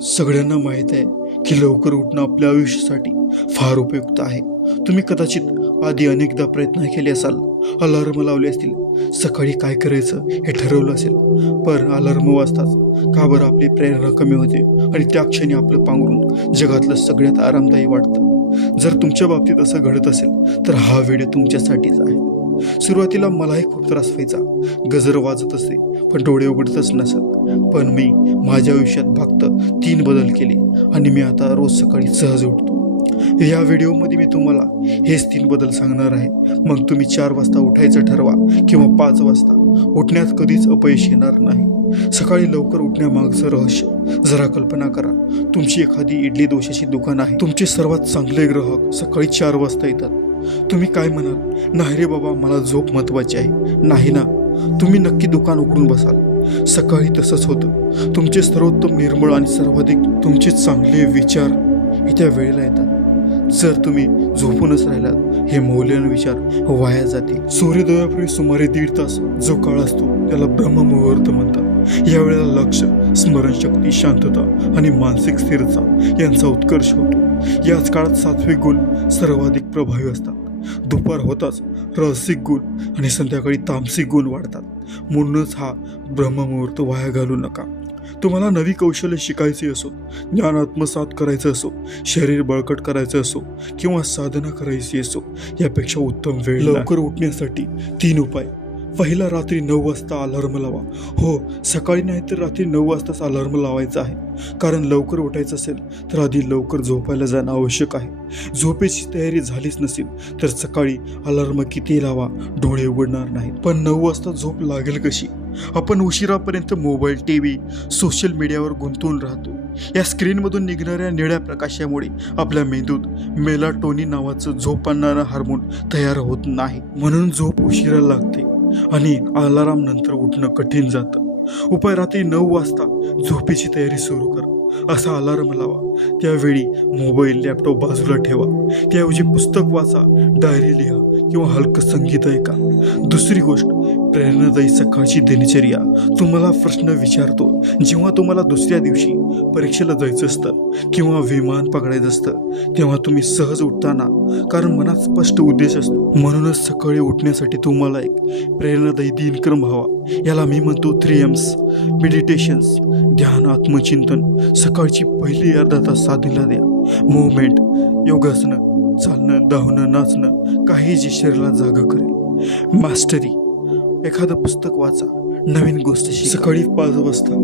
सगळ्यांना माहीत आहे की लवकर उठणं आपल्या आयुष्यासाठी फार उपयुक्त आहे. तुम्ही कदाचित आधी अनेकदा प्रयत्न केले असाल. अलार्म लावले असतील. सकाळी काय करायचं हे ठरवलं असेल. पण अलार्म वाजताच का बरं आपली प्रेरणा कमी होते आणि त्या क्षणी आपलं पांघरून जगातलं सगळ्यात आरामदायी वाटतं. जर तुमच्या बाबतीत असं घडत असेल तर हा व्हिडिओ तुमच्यासाठीच आहे. सुरुवातीला मलाही खूप त्रास व्हायचा. गजर वाजत असे पण डोळे उघडतच नसत. पण मी माझ्या आयुष्यात फक्त तीन बदल केले आणि मी आता रोज सकाळी सहज उठतो. या व्हिडिओमध्ये मी तुम्हाला हेच तीन बदल सांगणार आहे. मग तुम्ही चार वाजता उठायचं ठरवा किंवा पाच वाजता. उठण्यात कधीच अपयश येणार नाही. सकाळी लवकर उठण्यामागचं रहस्य. जरा कल्पना करा. तुमची एखादी इडली दोशाची दुकान आहे. तुमचे सर्वात चांगले ग्राहक सकाळी चार वाजता येतात. तुम्ही काय म्हणाल? नाही रे बाबा मला झोप महत्वाची आहे. नाही ना. तुम्ही नक्की दुकान उघडून बसाल. सकाळी तसंच होतं. तुमचे सर्वोत्तम निर्मळ आणि सर्वाधिक तुमचे चांगले विचार त्या वेळेला येतात. जर तुम्ही झोपूनच राहिलात हे मौल्यवान विचार वाया जातील. सूर्योदयापूर्वी सुमारे दीड तास जो काळ असतो त्याला ब्रह्ममुहूर्त म्हणतात. यावेळेला लक्ष स्मरणशक्ती शांतता आणि मानसिक स्थिरता यांचा उत्कर्ष होतो. याच काळात सात्विक गुण सर्वाधिक प्रभावी असतात. दुपार होताच रहसिक गुण आणि संध्याकाळी तामसिक गुण वाढतात. म्हणूनच हा ब्रह्ममुहूर्त वाया घालू नका. तुम्हाला नवी कौशल्य शिकायचे असो ज्ञान आत्मसात करायचं असो शरीर बळकट करायचं असो किंवा साधना करायची असो यापेक्षा उत्तम वेळ लवकर उठण्यासाठी तीन उपाय. पहिला रात्री नऊ वाजता अलार्म लावा. हो सकाळी नाही तर रात्री नऊ वाजताच अलार्म लावायचा आहे. कारण लवकर उठायचं असेल तर आधी लवकर झोपायला जाणं आवश्यक आहे. झोपेची तयारी झालीच नसेल तर सकाळी अलार्म किती लावा डोळे उघडणार नाहीत. पण नऊ वाजता झोप लागेल कशी? आपण उशिरापर्यंत मोबाईल टी व्ही सोशल मीडियावर गुंतवून राहतो. या स्क्रीनमधून निघणाऱ्या निळ्या प्रकाशामुळे आपल्या मेंदूत मेलाटोनी नावाचं झोप आणणारं हार्मोन तयार होत नाही. म्हणून झोप उशिरा लागते. आणि अलाराम नंतर उठणं कठीण जातं. उपाय रात्री नऊ वाजता झोपेची तयारी सुरू करा. असा अलार्म लावा. त्यावेळी मोबाईल लॅपटॉप बाजूला ठेवा. त्याऐवजी पुस्तक वाचा डायरी लिहा किंवा हलकं संगीत ऐका. दुसरी गोष्ट प्रेरणादायी सकाळची दिनचर्या. तुम्हाला प्रश्न विचारतो. जेव्हा तुम्हाला दुसऱ्या दिवशी परीक्षेला जायचं असतं किंवा विमान पकडायचं असतं तेव्हा तुम्ही सहज उठताना कारण मनात स्पष्ट उद्देश असतो. म्हणूनच सकाळी उठण्यासाठी तुम्हाला एक प्रेरणादायी दिनक्रम हवा. याला मी म्हणतो थ्री एम्स मेडिटेशन्स. ध्यान आत्मचिंतन. सकाळची पहिली अर्धा तास साधीला द्या. मुवमेंट योगासनं. चालणं धावणं नाचणं. काही जे शरीराला जागा करेल. मास्टरी. एखादं पुस्तक वाचा नवीन गोष्ट सकाळी पाच वाजता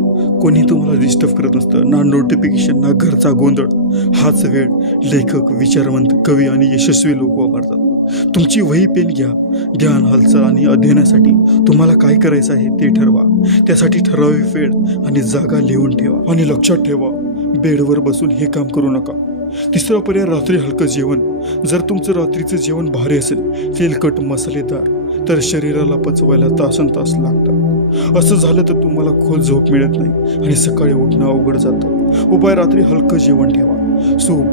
कोणी तुम्हाला डिस्टर्ब करत नसतं ना नोटिफिकेशन ना घरचा गोंधळ. हाच वेळ लेखक विचारवंत कवी आणि यशस्वी लोक वापरतात. तुमची वही पेन घ्या ध्यान हालचाल आणि अध्ययनासाठी तुम्हाला काय करायचं आहे ते ठरवा. त्यासाठी ठराविक वेळ आणि जागा लिहून ठेवा. आणि लक्षात ठेवा बेडवर बसून हे काम करू नका. तिसरा पर्याय रात्री हलकं जेवण. जर तुमचं रात्रीचं जेवण भारी असेल तेलकट मसालेदार तर शरीराला पचवायला तासन तास लागतात. असं झालं तर तुम्हाला खोल झोप मिळत नाही आणि सकाळी उठणं अवघड जातं. उपाय रात्री हलकं जेवण ठेवा. सूप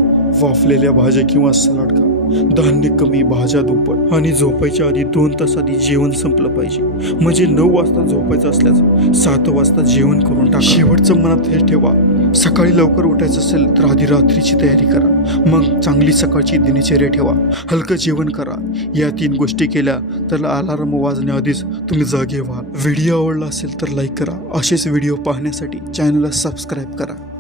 वाफलेल्या भाज्या किंवा सलाड खा. धान्य कमी भाज्या दुप्पट. आणि झोपायच्या आधी दोन तास आधी जेवण संपलं पाहिजे. म्हणजे नऊ वाजता झोपायचं असल्याचं सात वाजता जेवण करून टाका. शेवटचं मनात हे ठेवा. सकाळी लवकर उठायचं असेल तर आधी रात्रीची तयारी करा. मग चांगली सकाळची दिनचर्या ठेवा. हलकं जेवण करा. या तीन गोष्टी केल्या तर अलार्म वाजण्याआधीच तुम्ही जागे व्हा व्हिडिओ आवडला असेल तर लाईक करा. असेच व्हिडिओ पाहण्यासाठी चॅनलला सबस्क्राईब करा.